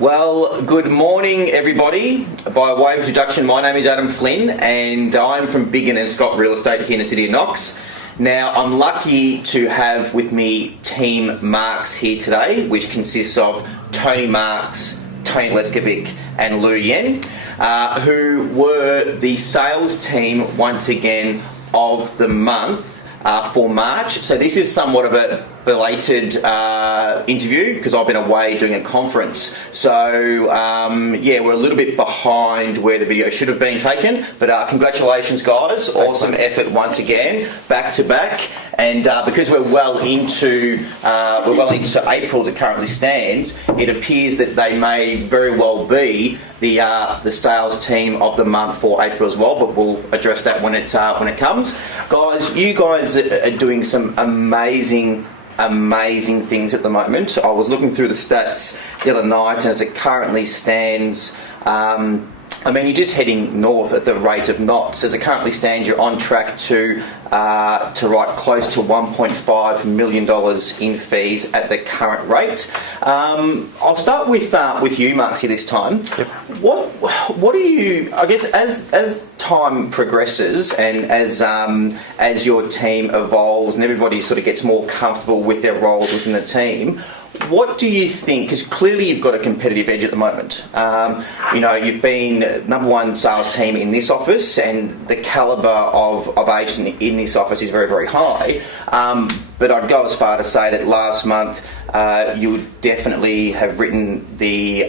Well, good morning everybody. By way of introduction, my name is Adam Flynn and I'm from Biggin and Scott Real Estate here in the City of Knox. Now, I'm lucky to have with me Team Marks here today, which consists of Tony Marks, Tony Leskovic and Lou Yen, who were the sales team once again of the month for March. So this is somewhat of a belated interview because I've been away doing a conference. So yeah, we're a little bit behind where the video should have been taken, but congratulations guys. Thanks, awesome mate. Effort once again, back to back. And because we're well into April as it currently stands, it appears that they may very well be the sales team of the month for April as well. But we'll address that when it comes. Guys, you guys are doing some amazing things at the moment. I was looking through the stats the other night, and as it currently stands, I mean, you're just heading north at the rate of knots. As it currently stands, you're on track to write close to $1.5 million in fees at the current rate. I'll start with you, Marksy, this time. Yep. What do you? I guess as time progresses and as your team evolves and everybody sort of gets more comfortable with their roles within the team, what do you think? Because clearly you've got a competitive edge at the moment. You know, you've been number one sales team in this office, and the calibre of agent in this office is very, very high. But I'd go as far to say that last month you would definitely have written the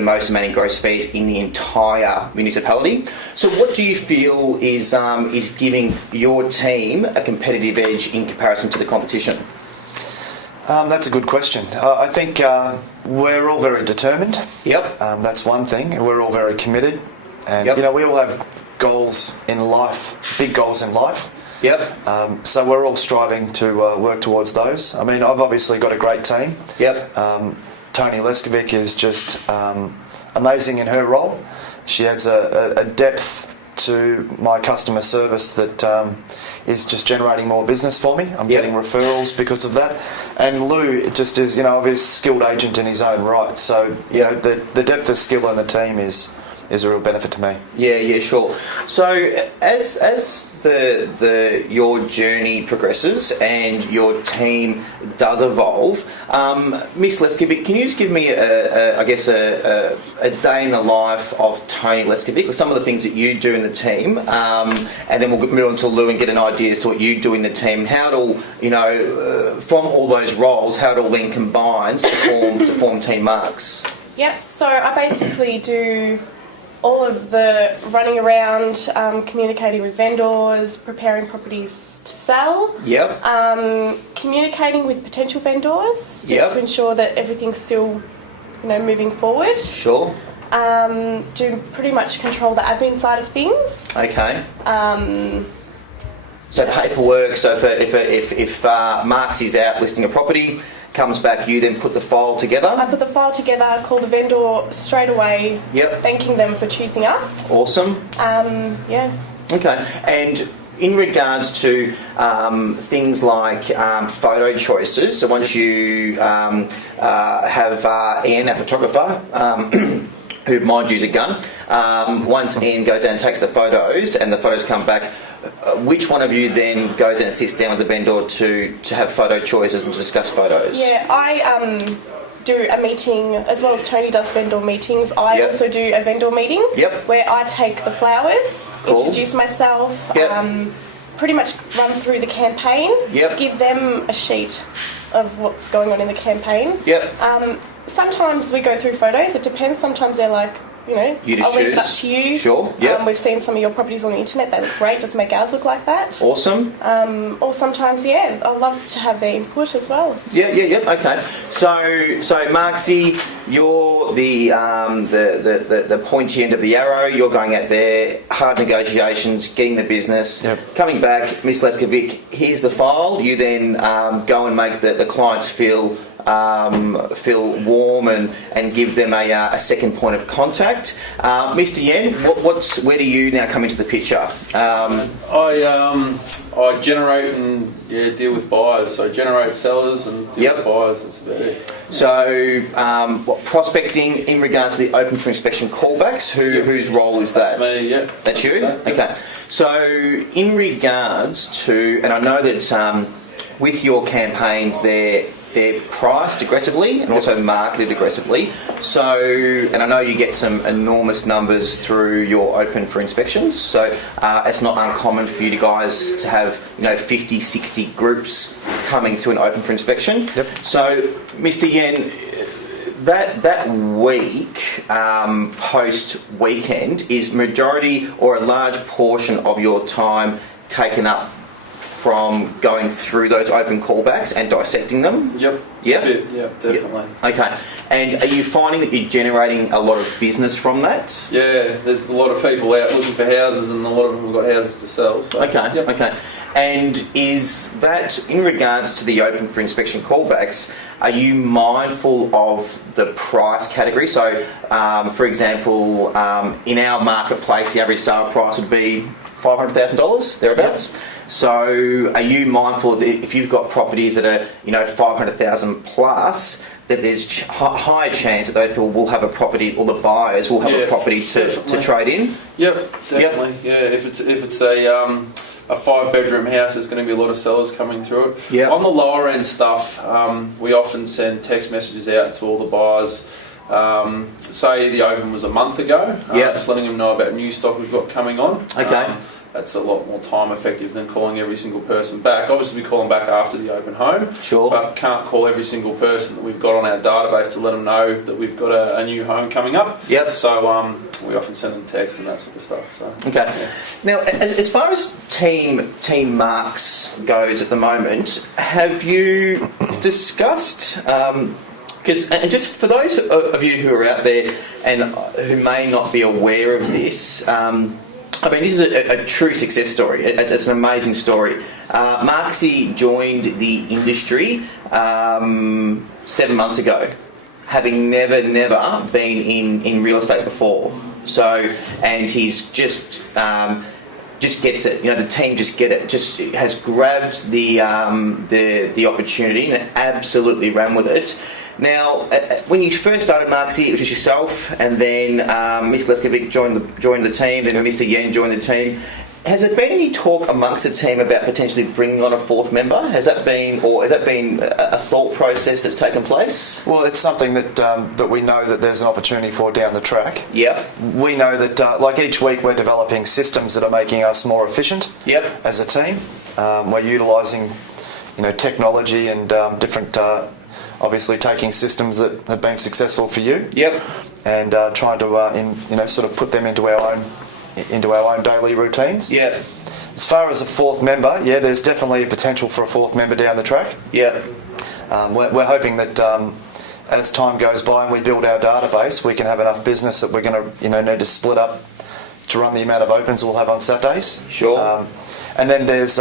most amount in gross fees in the entire municipality. So what do you feel is giving your team a competitive edge in comparison to the competition? That's a good question. I think we're all very determined. Yep. That's one thing. We're all very committed. And, yep. You know, we all have goals in life, big goals in life. Yep. So we're all striving to work towards those. I mean, I've obviously got a great team. Yep. Tony Leskovic is just amazing in her role. She adds a depth to my customer service that is just generating more business for me. I'm getting referrals because of that. And Lou just is, you know, a skilled agent in his own right. So, you know, the depth of skill in the team is a real benefit to me. Yeah, sure. So as your journey progresses and your team does evolve, Miss Leskovic, can you just give me a day in the life of Tony Leskovic, or some of the things that you do in the team, and then we'll move on to Lou and get an idea as to what you do in the team. How it all, you know, from all those roles, how it all then combines to form Team Marks. Yep. So I basically do all of the running around, communicating with vendors, preparing properties to sell. Yep. Communicating with potential vendors, just to ensure that everything's still, you know, moving forward. Sure. Do pretty much control the admin side of things. Okay. So paperwork. So if Marks is out listing a property, comes back, you then put the file together? I put the file together, call the vendor straight away, thanking them for choosing us. Awesome. Yeah. Okay. And in regards to things like photo choices, so once you have Ian, our photographer, who might use a gun, once Ian goes down and takes the photos and the photos come back, which one of you then goes and sits down with the vendor to have photo choices and to discuss photos? Yeah, I do a meeting, as well as Tony does vendor meetings. I also do a vendor meeting where I take the flowers, introduce myself, pretty much run through the campaign, give them a sheet of what's going on in the campaign. Sometimes we go through photos, it depends. Sometimes they're like, you know, I'll leave it up to you. Sure, we've seen some of your properties on the internet, they look great, just make ours look like that. Awesome. Or sometimes, I love to have their input as well. Okay. So Marksy, you're the pointy end of the arrow. You're going out there, hard negotiations, getting the business. Coming back, Miss Leskovic, here's the file. You then go and make the clients feel feel warm and give them a second point of contact. Mr. Yen, where do you now come into the picture? I generate and deal with buyers. So generate sellers and deal with buyers. That's about it. So prospecting in regards to the open for inspection callbacks. Whose role is that? That's me. Yeah. That's you. Okay. So in regards to, and I know that with your campaigns, they're priced aggressively and also marketed aggressively. So, and I know you get some enormous numbers through your open for inspections. So it's not uncommon for you guys to have 50, 60 groups coming through an open for inspection. Yep. So, Mr. Yen, that week post weekend is majority or a large portion of your time taken up from going through those open callbacks and dissecting them? Yep. Yep? Yeah, definitely. Yep. Okay. And are you finding that you're generating a lot of business from that? Yeah, there's a lot of people out looking for houses and a lot of them have got houses to sell. So, okay, okay. And is that, in regards to the open for inspection callbacks, are you mindful of the price category? So, for example, in our marketplace, the average sale price would be $500,000, thereabouts. Yep. So are you mindful that if you've got properties that are 500,000 plus, that there's high chance that those people will have a property, or the buyers will have a property to trade in? Yep, definitely. Yep. Yeah, if it's a 5-bedroom house, there's going to be a lot of sellers coming through it. Yep. On the lower end stuff, we often send text messages out to all the buyers. Say the open was a month ago, just letting them know about new stock we've got coming on. Okay. That's a lot more time effective than calling every single person back. Obviously we call them back after the open home, sure, but can't call every single person that we've got on our database to let them know that we've got a new home coming up. Yep. So we often send them texts and that sort of stuff. So okay. Yeah. Now, as far as team marks goes at the moment, have you discussed? Because, and just for those of you who are out there and who may not be aware of this, I mean, this is a true success story. It's an amazing story. Marksy joined the industry 7 months ago, having never been in real estate before. So, and he's just gets it. The team just get it. Just has grabbed the opportunity and absolutely ran with it. Now, when you first started, Marksy, it was just yourself, and then Miss Leskovic joined the team, then Mr. Yen joined the team. Has there been any talk amongst the team about potentially bringing on a fourth member? Has that been a thought process that's taken place? Well, it's something that we know that there's an opportunity for down the track. Yep. We know that, like each week, we're developing systems that are making us more efficient. Yep. As a team. We're utilising, technology and different. Obviously, taking systems that have been successful for you. Yep. And trying to sort of put them into our own daily routines. Yeah. As far as a fourth member, there's definitely a potential for a fourth member down the track. Yeah. We're hoping that as time goes by and we build our database, we can have enough business that we're going to need to split up to run the amount of opens we'll have on Saturdays. Sure. And then there's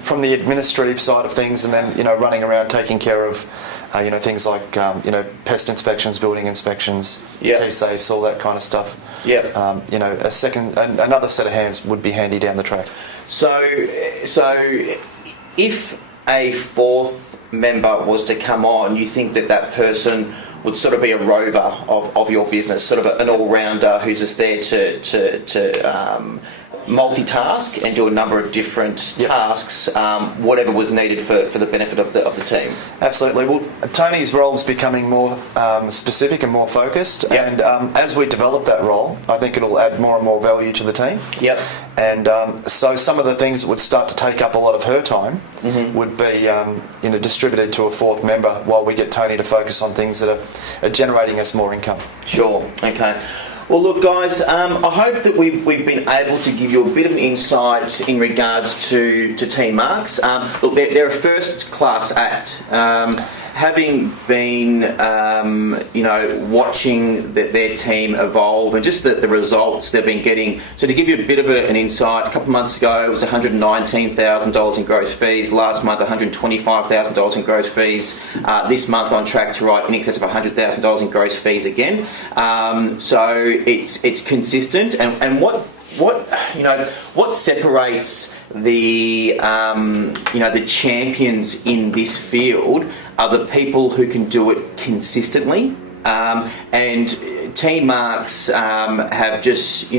from the administrative side of things, and then running around taking care of things like pest inspections, building inspections, key safes, all that kind of stuff. Yep. Another set of hands would be handy down the track. So if a fourth member was to come on, you think that person would sort of be a rover of your business, sort of an all-rounder who's just there to multitask and do a number of different tasks, whatever was needed for the benefit of the team. Absolutely. Well, Tony's role is becoming more specific and more focused, and as we develop that role, I think it'll add more and more value to the team. Yep. And so some of the things that would start to take up a lot of her time would be distributed to a fourth member, while we get Tony to focus on things that are generating us more income. Sure. Okay. Well, look, guys, I hope that we've been able to give you a bit of an insight in regards to Team Marks. Look, they're a first-class act. having been, watching their team evolve and just the results they've been getting. So to give you a bit of an insight, a couple of months ago it was $119,000 in gross fees. Last month, $125,000 in gross fees. This month, on track to write in excess of $100,000 in gross fees again. So it's consistent, and what separates the the champions in this field are the people who can do it consistently, and Team Marks have just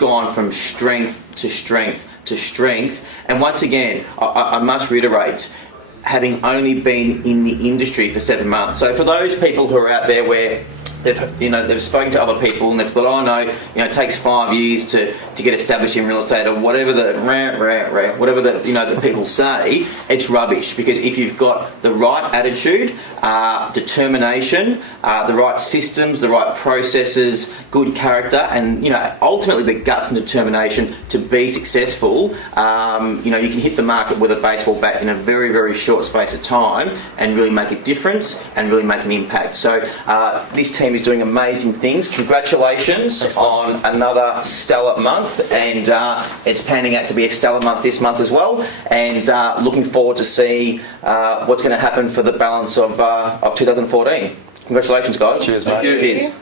gone from strength to strength to strength. And once again, I must reiterate, having only been in the industry for 7 months. So for those people who are out there where they've spoken to other people and they've thought, oh no, it takes 5 years to get established in real estate, or whatever the people say, it's rubbish. Because if you've got the right attitude, determination, the right systems, the right processes, good character, and ultimately the guts and determination to be successful, you can hit the market with a baseball bat in a very, very short space of time and really make a difference and really make an impact. So this team is doing amazing things. Congratulations on another stellar month, and it's panning out to be a stellar month this month as well, and looking forward to see what's going to happen for the balance of 2014. Congratulations, guys. Cheers, mate. Cheers.